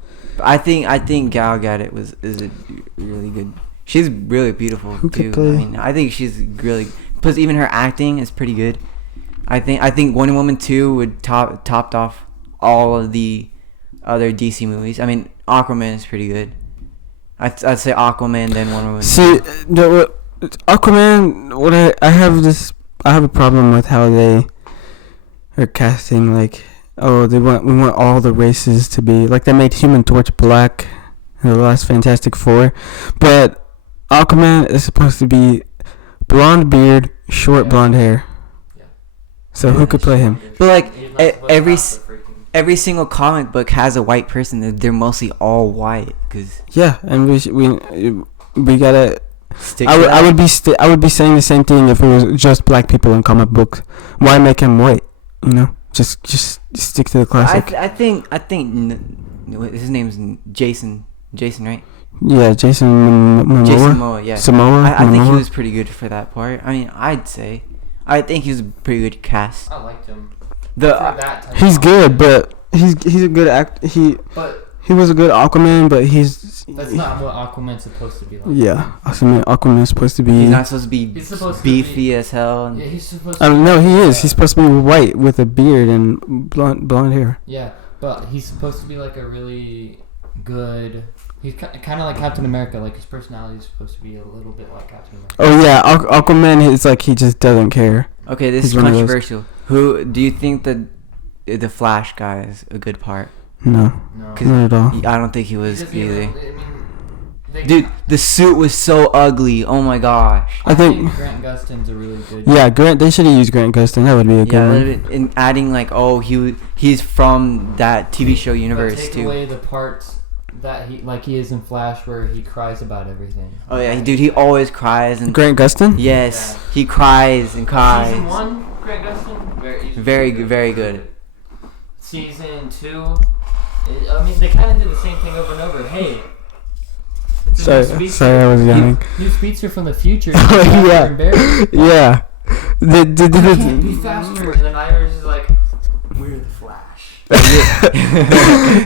I think Gal Gadot is a really good. She's really beautiful Who could too. play- I mean, I think she's really. Plus, even her acting is pretty good. I think Wonder Woman 2 would topped off all of the other DC movies. I mean, Aquaman is pretty good. I'd say Aquaman then Wonder Woman. See, Aquaman. I have a problem with how they are casting. Like, we want all the races to be like they made Human Torch black in the last Fantastic Four, but Aquaman is supposed to be blonde beard, short Yeah. blonde hair. Yeah. So who could play him? But like He's not supposed to every have the freaking- every single comic book has a white person. They're mostly all white because Yeah, and we gotta. stick. I to would that. I would be saying the same thing if it was just black people in comic books. Why make him white? You know, just stick to the classic. I think his name's Jason, right? Yeah, Jason Momoa. Jason Momoa, yeah. Samoa. I think he Momoa? was pretty good for that part. I mean, I think he was a pretty good cast. I liked him. The For that type He's of- good, but he's a good act. But He was a good Aquaman, but he's that's not what Aquaman's supposed to be like. yeah. Aquaman is supposed to be. he's not supposed to be He's supposed to beefy be- as hell. And Yeah, he's supposed I to mean, no, he is. uh, He's supposed to be white with a beard and blonde hair. Yeah, but he's supposed to be like a really good. He's kind of like Captain America. Like his personality is supposed to be a little bit like Captain America. Oh yeah, Aquaman is like he just doesn't care. okay, this He's is one of those. controversial. Who do you think the Flash guy is a good part? No, No. Cause not at all. I don't think he was Because he either. I mean, Dude, the suit was so ugly. Oh my gosh. I think Grant Gustin's a really good. yeah, Grant. They should have used Grant Gustin. That would be a good one. And adding like, oh, he's from that TV show But universe take too. away the parts that he is in Flash where he cries about everything. Oh yeah, dude, he always cries and Grant Gustin. yes, he cries and cries. Season 1, Grant Gustin, Very good, very good. Season 2, I mean, they kind of did the same thing over and over. Hey. it's a new speedster. Sorry, I was yawning. New speedster from the future. Oh, yeah. And Barry. Yeah. I can't be faster. And then Iris is like, we're the Flash.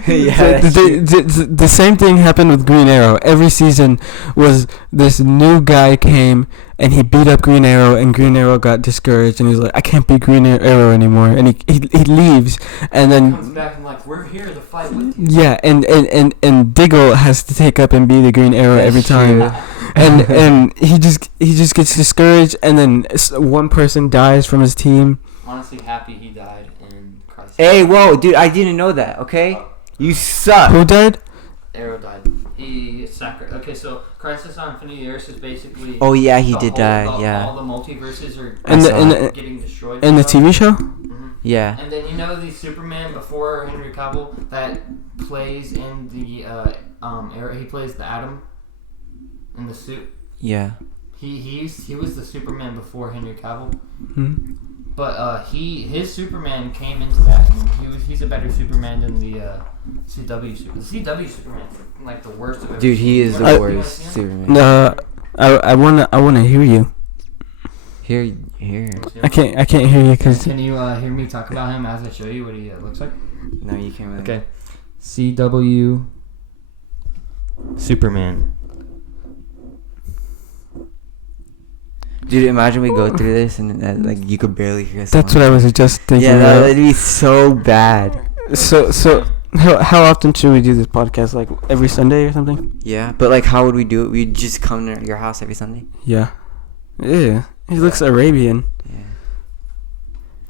Yeah, The same thing happened with Green Arrow. Every season was this new guy came and he beat up Green Arrow, and Green Arrow got discouraged and he's like, I can't be Green Arrow anymore, and he leaves, and then comes back and like, we're here to fight with you. yeah, and Diggle has to take up and be the Green Arrow every time. and he just gets discouraged, and then one person dies from his team. Honestly, happy he died in Crisis. Hey, whoa, dude, I didn't know that. Okay, you suck. Who died? Arrow died. He sacrificed. Okay, so Crisis on Infinite Earths is basically. Oh yeah, he the did whole- die. Yeah, All the multiverses are In the getting destroyed. in the TV show. Mhm. yeah. And then the Superman before Henry Cavill that plays in the Arrow. He plays the Atom in the suit. Yeah. He was the Superman before Henry Cavill. Hmm. But his Superman came into that, and he's a better Superman than the CW Superman. The CW Superman's like the worst of everything. Dude, he is You the wanna worst see him? Superman. I wanna hear you. Here. I can't hear you because Can you hear me talk about him as I show you what he looks like? No, you can't really. Okay. CW Superman. Dude, imagine we go through this and like you could barely hear us. that's what I was just thinking. Yeah, about. that'd be so bad. So how often should we do this podcast? Like every Sunday or something? Yeah, but like, how would we do it? We'd just come to your house every Sunday. Yeah. Yeah. He looks Arabian.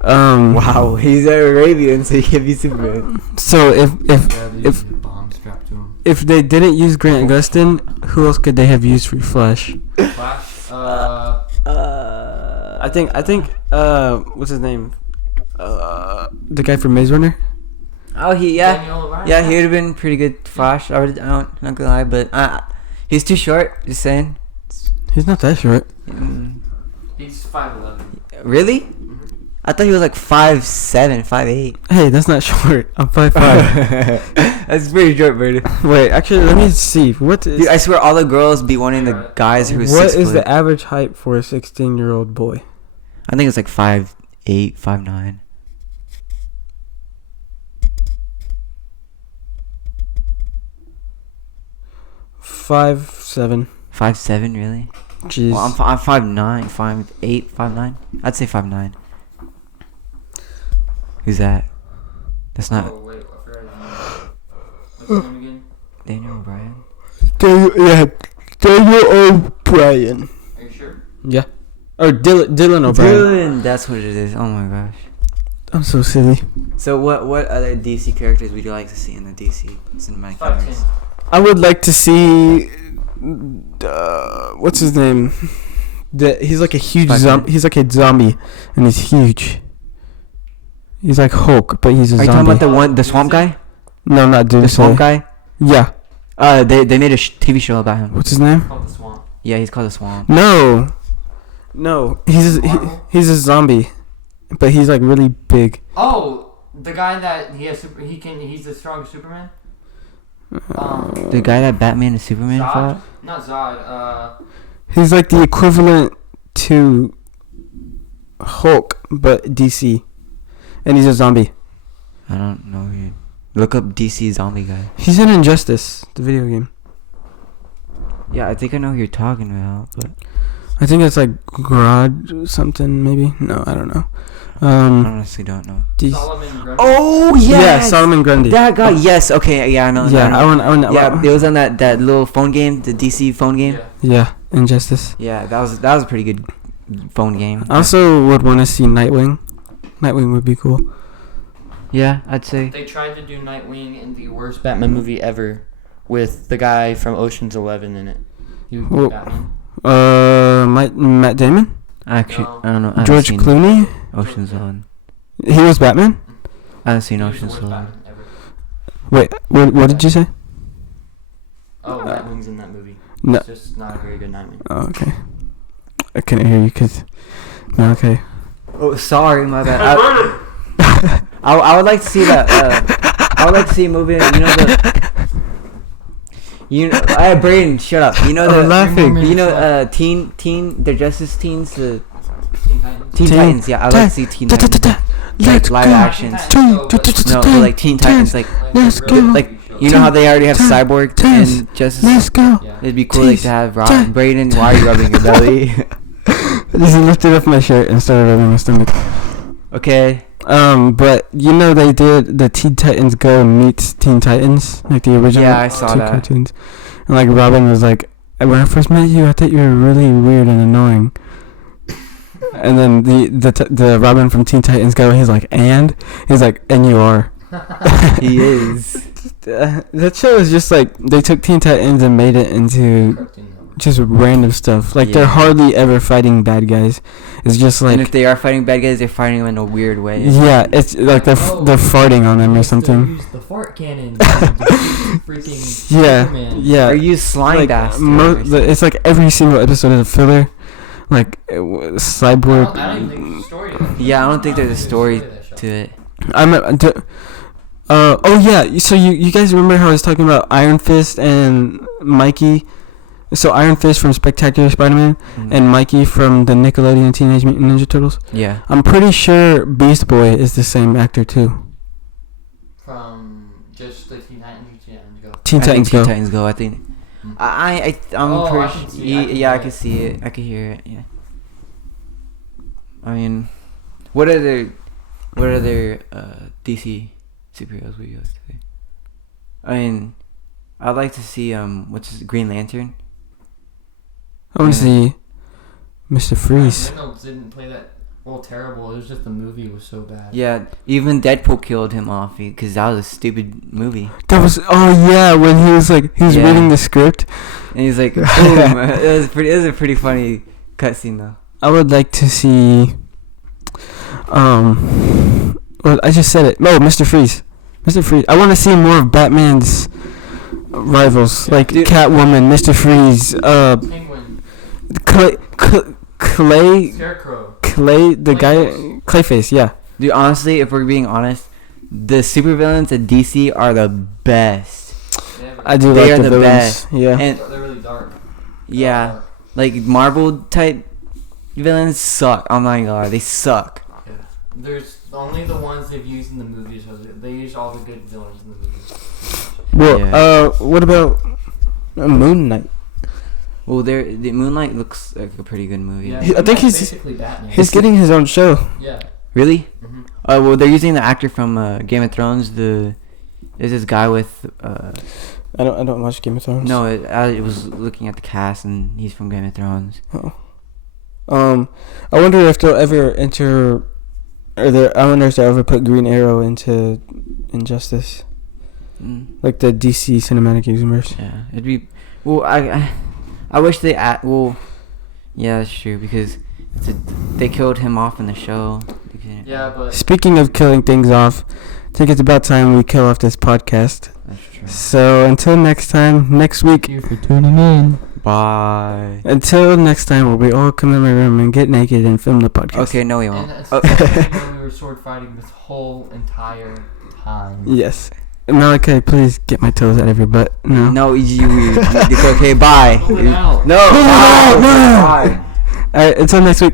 Yeah. Wow, he's Arabian, so he can be Superman. So if bomb strapped to him. if they didn't use Grant Gustin, who else could they have used for Flash? Flash. I think what's his name? The guy from Maze Runner. Oh, Daniel O'Brien. yeah, he would have been pretty good Flash. I don't, not gonna lie, but he's too short. Just saying. He's not that short. He's 5'11". Really? I thought he was like 5'7", 5'8". Hey, that's not short. I'm 5'5". That's pretty short, Brady. Wait, actually, let me see. What is Dude, I swear all the girls be wanting the guys who are what 6 is foot. the average height for a 16-year-old boy? I think it's like 5'8", 5'9". Five seven. 5'7", really? Jeez. Well, I'm 5'9", 5'8", 5'9". I'd say 5'9". Who's that? That's not Oh wait, I forgot his name. What's his name again? Daniel O'Brien. Daniel O'Brien. Are you sure? Yeah. Or Dylan O'Brien. Dylan, that's what it is. Oh my gosh. I'm so silly. So what other DC characters would you like to see in the DC cinematic 5'10". universe? I would like to see. What's his name? He's like a huge 5'10". zombie. He's like a zombie, and he's huge. He's like Hulk, but he's a Are you zombie. talking about the swamp guy? No, not Doomsday. The swamp guy? Yeah. They made a TV show about him. What's his name? Called the Swamp. Yeah, he's called the Swamp. No. He's Marvel? he's a zombie, but he's like really big. Oh, the guy that he's the strongest Superman. The guy that Batman and Superman Zod? fought? Not Zod. He's like the equivalent to Hulk, but DC, and he's a zombie. I don't know. Look up DC zombie guy. He's in Injustice, the video game. Yeah, I think I know who you're talking about, but I think it's like Garage something, maybe. No, I don't know. I honestly don't know. Solomon Grundy. Oh Yeah, Solomon Grundy. That guy. Yes. Okay. Yeah, I know. Yeah, I want. Yeah, it was on that little phone game, the DC phone game. Yeah. Yeah, Injustice. Yeah, that was a pretty good phone game. I also would want to see Nightwing. Nightwing would be cool. Yeah, I'd say. They tried to do Nightwing in the worst Batman movie ever, with the guy from Ocean's 11 in it. He would be Well, Batman. Matt Damon, Actually, No. I don't know. I haven't George seen Clooney. Ocean's 11. He was Batman. I haven't seen He was the Ocean's worst 11. Batman ever. Wait, what did you say? Oh, Nightwing's in that movie. No. It's just not a very good Nightwing. Oh, okay. I couldn't hear you because. No, okay. Oh, sorry, my bad. I would like to see that. I would like to see a movie. Brayden, shut up. You know I'm the laughing. You know the Justice Teens, the Teen Titans. Teen Titans. Yeah, I would like to see Teen Titans. Let's Live go. actions. No, but like Teen Titans, like Let's go. like you know how they already have Cyborg Titans. and Justice. Let's go. Yeah. It'd be cool like to have Titans. Brayden. Why are you rubbing your belly? I just lifted up my shirt and started rubbing my stomach. Okay. But you know they did the Teen Titans Go meets Teen Titans, like the original Yeah, I saw two that. cartoons. And like Robin was like, when I first met you, I thought you were really weird and annoying. And then the Robin from Teen Titans Go, he's like, and you are. He is. That show is just like they took Teen Titans and made it into Cartoon Network. just random stuff. Like Yeah. they're hardly ever fighting bad guys. It's just And if like they are fighting bad guys, they're fighting them in a weird way. yeah, it's like they're farting on them or something. Use the fart cannon. to defeat freaking Yeah, Superman. yeah. Or use slime Like, bastard. it's like every single episode is a filler. Like Cyborg. I don't even think there's a story to that. Yeah, I don't think there's a story that show. to it. Oh yeah. So you guys remember how I was talking about Iron Fist and Mikey? So Iron Fist from Spectacular Spider-Man and Mikey from the Nickelodeon Teenage Mutant Ninja Turtles. Yeah. I'm pretty sure Beast Boy is the same actor too. From just the Teen Titans. Go. Teen I think Titans Teen Go. Titans Go. I think. I'm Oh, I pretty. can see it. Yeah, I can see it. I can hear it. Yeah. I mean, what other DC superheroes would you like to see? I mean, I'd like to see what's his Green Lantern. I want to Yeah. see Mr. Freeze. Reynolds didn't play that terrible. It was just the movie was so bad. Yeah, even Deadpool killed him off because that was a stupid movie. That was when he was Yeah. reading the script. And he's like, boom. It was a pretty funny cutscene though. I would like to see. Well, I just said it. No, Mr. Freeze. Mr. Freeze. I want to see more of Batman's rivals, like Dude. Catwoman, Mr. Freeze, Penguin, Clay, Scarecrow. the guy, Clayface. Yeah. Dude, honestly, if we're being honest, the supervillains at DC are the best. I do They like are the the villains. best. Yeah. And They're really dark. yeah, like Marvel type villains suck. I'm not gonna lie, they suck. Yeah. There's only the ones they've used in the movies. They use all the good villains in the movies. Well, Yeah. what about Moon Knight? Well, the Moonlight looks like a pretty good movie. Yeah, I think he's- basically Batman. He's getting his own show. Yeah. Really? Mm-hmm. Well, they're using the actor from Game of Thrones. There's this guy with I don't watch Game of Thrones. no, I was looking at the cast and he's from Game of Thrones. I wonder if they'll ever enter, I wonder if they'll ever put Green Arrow into Injustice, like the DC cinematic universe. Yeah, it'd be. Well, I wish they well, yeah, that's true because they killed him off in the show. Yeah, but Speaking of killing things off, I think it's about time we kill off this podcast. That's true. So until next time, next week. thank you for tuning in. Bye. Until next time, where we all come in my room and get naked and film the podcast. Okay, no, we won't. And Oh. we were sword fighting this whole entire time. Yes. Malachi, please get my toes out of your butt. No. No, it's okay. Bye. Pull it out. No. Pull it out, Bye. no. All right. Until next week.